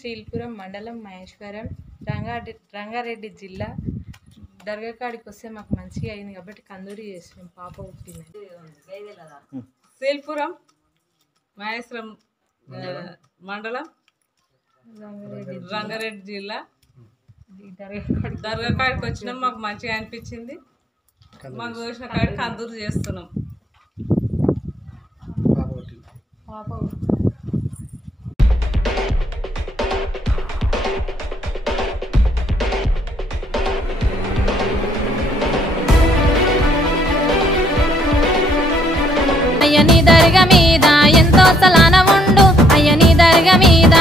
శ్రీల్పురం మండలం మహేశ్వరం రంగారెడ్డి జిల్లా దర్గా కాడికి వస్తే మాకు మంచిగా అయింది కాబట్టి కందూరి చేసినాం. పాప పుట్టింది. శ్రీల్పురం మహేశ్వరం మండలం రంగారెడ్డి జిల్లా దర్గా కాడికి వచ్చినాం. మాకు మంచిగా అనిపించింది. మాకు చూసిన కాడికి కందూరు చేస్తున్నాం. పాప అయ్యని దర్గా మీద ఎంతో సలాన ఉండు అయ్యని దర్గా మీద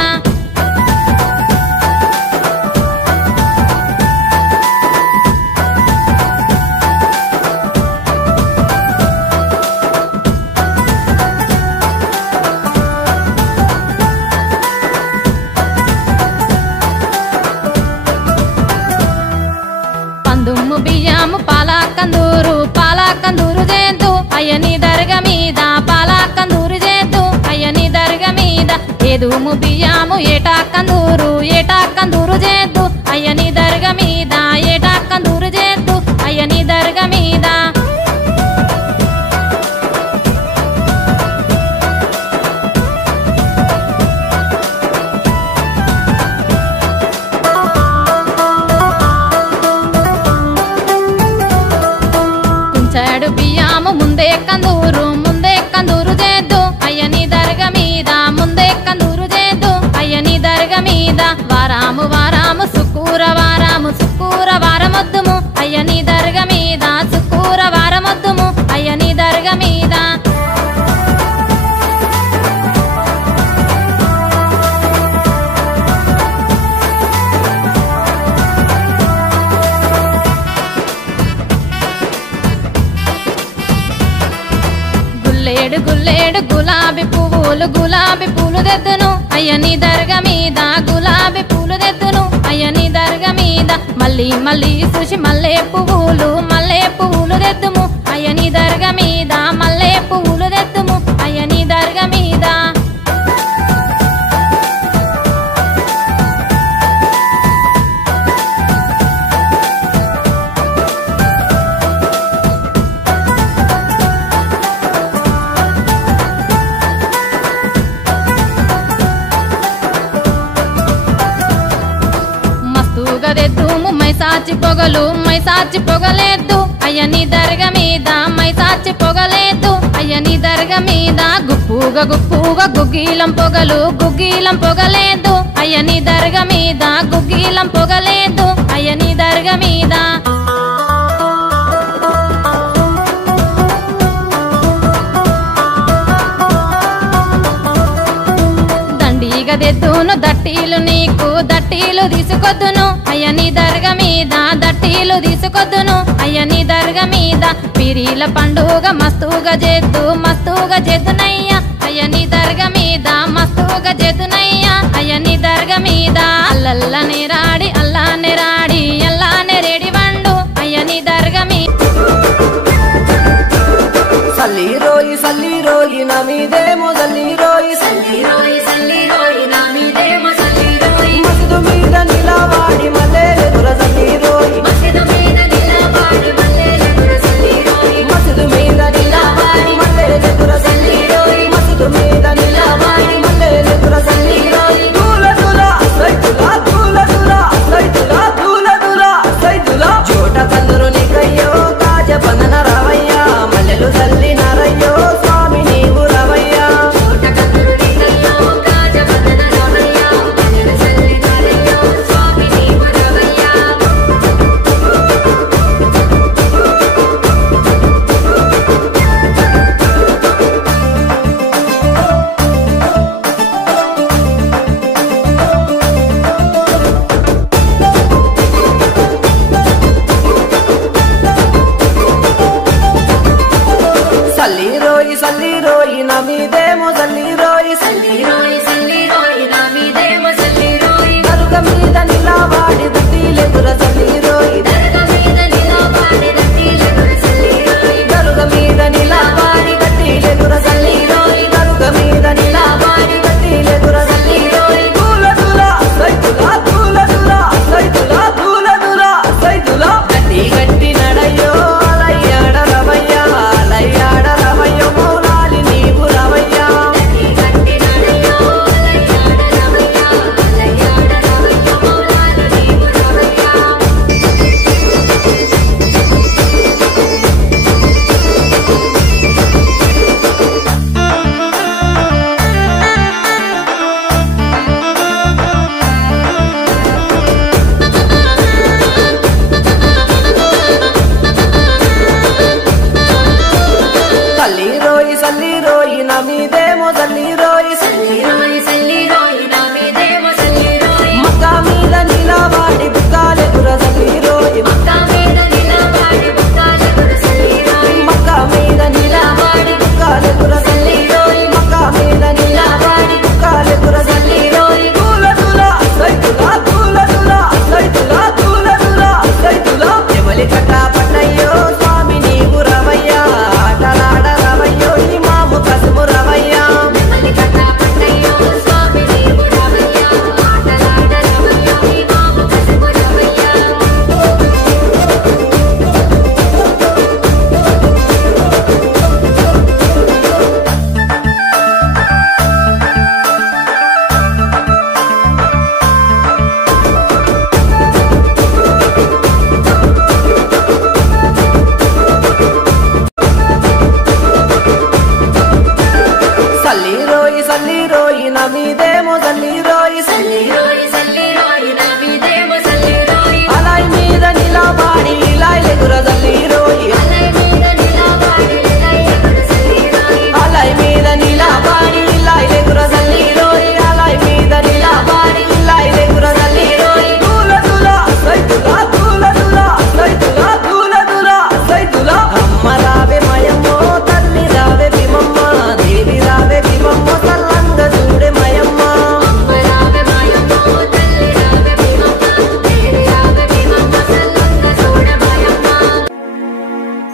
పందుము బియ్యము పాలకందూరు చేద్దు అయ్యని దర్గా మీద పాలకందూరు చేద్దు అయ్యని దర్గా మీద ఏదుము బియ్యము ఏటాకందూరు చేద్దు అయ్యని దర్గా మీద ఏటాకందూరు చేద్దు అయ్యని దర్గా మీద కుంచాడు బియ్యము ముందే కందూరు చేద్దు అయ్యని దర్గా మీద ముందే కందూరు చేద్దు అయ్యని దర్గా మీద వారాము శుక్రవారమొద్దుము అయ్యని దర్గా మీద శుక్రవారమొద్దుము అయ్యని దర్గా మీద గుల్లేడు గులాబీ పువ్వులు తెద్దును అయ్యని దర్గా మీద గులాబీ పూలు తెద్దును అయ్యని దర్గా మీద మళ్ళీ చూసి మల్లె పువ్వులు తెద్దుము అయ్యని దర్గా మీద మల్లె పువ్వులు తెద్దుము అయ్యని దర్గా మీద తెద్దుము మైసాచి పొగలేద్దు అయ్యని దర్గా మీద మైసాచి పొగలేద్దు అయ్యని దర్గా మీద గుప్పుగా గుగ్గిలం పొగలేదు అయ్యని దర్గా మీద గుగ్గిలం పొగలేదు అయ్యని దర్గా మీద దండిగా తెద్దును దట్టీలు తీసుకొద్దును అయ్యని దర్గా మీద దట్టీలు తీసుకొద్దును అయ్యని దర్గా మీద పిరీల పండుగ మస్తుగా చేద్దునయ్యా అయ్యని దర్గా మీద మస్తుగా చేద్దునయ్యా అయ్యని దర్గా మీద అల్లనే రాడి రెడి వండు అయ్యని దర్గా మీద సల్లిరోయి నా మీదేమో సల్లిరోయి నా మీదేమో మసదు మీద నిలవాడి మల్లెలెదుర సల్లిరోయి మసదు మీద నిలవాడి మల్లెలెదుర సల్లిరోయి మసదు మీద నిలవాడి మల్లెలెదుర సల్లిరోయి మసదు మీద నిలవాడి మల్లెలెదుర సల్లిరోయి దూల చోట కందరు నీకయ్యో తాజ పనన రవయ్యా మల్లెలు సల్లినారయ్యో స్వామి నీవు రవయ్యా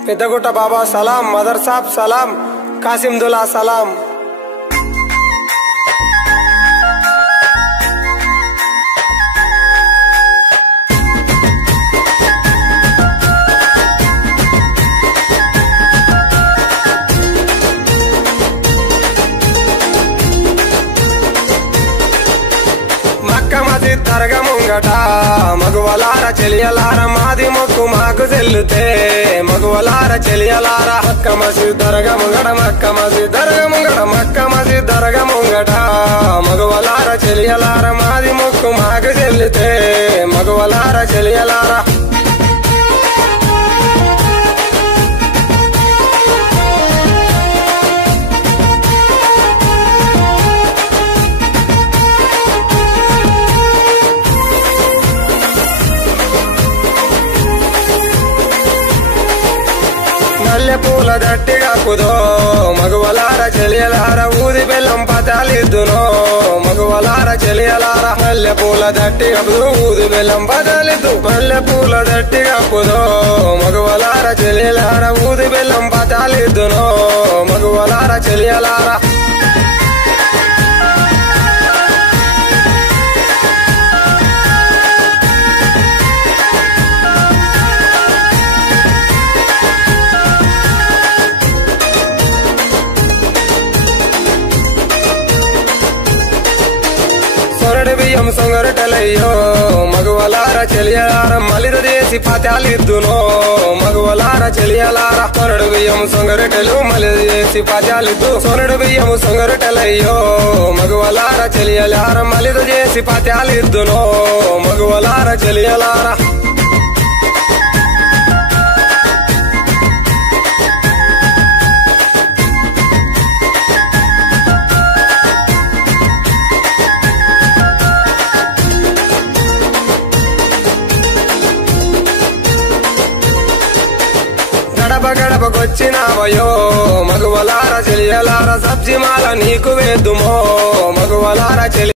పెద్దగుట్ట బాబా సలాం, మదర్ సాబ్ సలాం, కాసిం దులా సలాం. దర్గా ముంగట మగువలార చెలియలార మాది మొక్కు మాకు చెల్లుతే మగువలార చెలియలార మక్క మసీద్ దర్గా ముంగట మక్క మసీద్ దర్గా ముంగట మక్క మసీద్ దర్గా ముంగట మగువలార చెలియలార మాది మొక్కు మాకు చెల్లుతే మగువలార చెలియలార. మల్లె పూల దట్టిగా కుదో మగువలార చెలియలార ఊది బెల్లం పతాలిద్దునో మగువలార చెలియలార మల్లె పూల దట్టిగా ఊది బెల్లం పతాలిద్దు మల్లె పూల దట్టిగా కుదో మగువలార చెలియలార ఊది బెల్లం పతాలిద్దునో మగువలార చెలియలార. సొరడి బియ్యం సొంగరటలయ్యో మగువలార చెలియలార మలిద చేసి పతాలిద్దునో మగువలార చెలియలార సొరడు బియ్యం సొంగరటలు మలిద చేసి పతాలిద్దు సొరడు బియ్యం సొంగరటలయ్యో మగువలార చెలియలార మలిద చేసి పతాలిద్దునో మగువలార చెలియలార. గడప గడపకొచ్చినావయో మగువలార చెలియలార సబ్జి మాల నీకు వేద్దుమో మగువలార చెలి